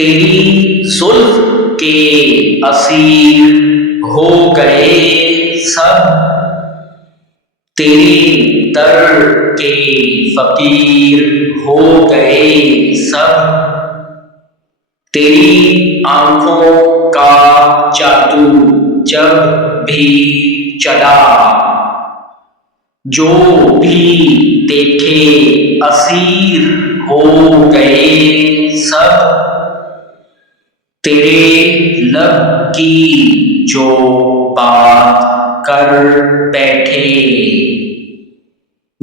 تیری زلف کے اسیر ہو گئے سب، تیرے در کے فقیر ہو گئے سب، تیری آنکھوں کا جادو جب بھی چلا، جو بھی دیکھے اسیر ہو گئے سب، تیرے لب کی جو بات کر بیٹھے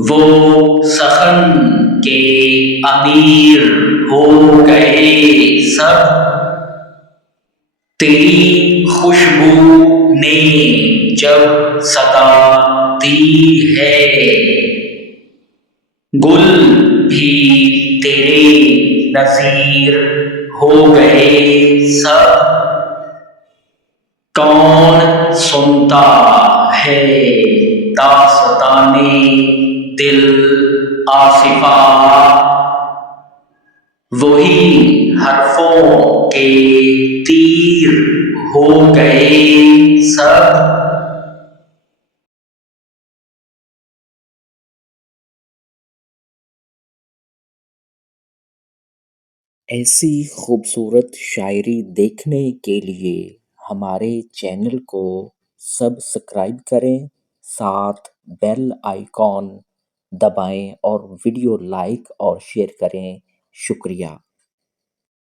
وہ سخن کے امیر ہو گئے سب، تیری خوشبو نے جب صدا دی ہے، گل بھی تیرے نظیر ہو گئے سب، کون سنتا ہے داستانِ دل آصفا، وہی حرفوں کے تیر ہو گئے سب۔ ایسی خوبصورت شاعری دیکھنے کے لیے ہمارے چینل کو سبسکرائب کریں، ساتھ بیل آئیکن دبائیں اور ویڈیو لائک اور شیئر کریں۔ شکریہ۔